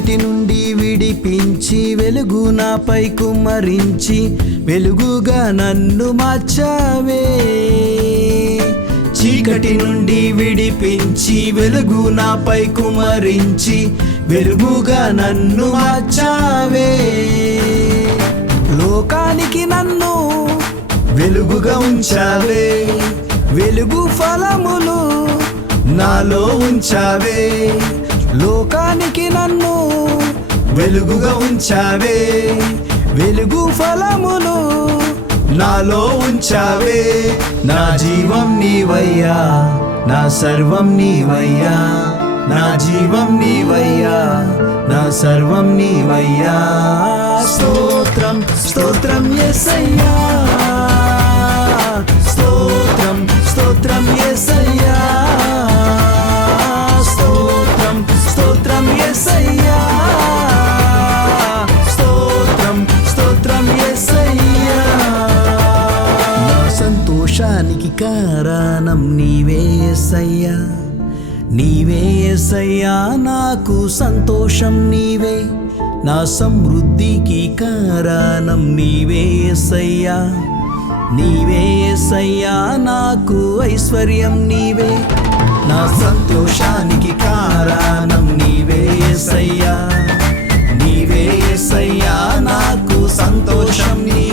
చీకటి నుండి విడిపించి వెలుగు నాపై కుమ్మరించి వెలుగుగా నన్ను మార్చావే. చీకటి నుండి విడిపించి వెలుగు నాపై కుమ్మరించి వెలుగుగా నన్ను మార్చావే. లోకానికి నన్ను వెలుగుగా ఉంచావే. వెలుగు ఫలములు నాలో ఉంచావే. లోకానికి నన్ను వెలుగుగా ఉంచావే. వెలుగు ఫలములు నాలో ఉంచావే. నా జీవం నీవయ్యా, నా సర్వం నీవయ్యా. నా జీవం నీవయ్యా, నా సర్వం నీవయ్యా. స్తోత్రం స్తోత్రం యేసయ్యా. స్తోత్రం స్తోత్రం యేసయ్యా. స్తోత్రం స్తోత్రం యేసయ్యా. స్తోత్రం స్తోత్రం యేసయ్యా. నా సంతోషానికి కారణం నీవే యేసయ్యా. నీవే యేసయ్యా, నాకు సంతోషం నీవే. నా సమృద్ధికి కారణం నీవే యేసయ్యా. నీవే యేసయ్యా, నాకు ఐశ్వర్యం నీవే. నా సంతోషానికి కారణం నీవే యేసయ్యా. నీవే యేసయ్యా, నాకు సంతోషం నీవే.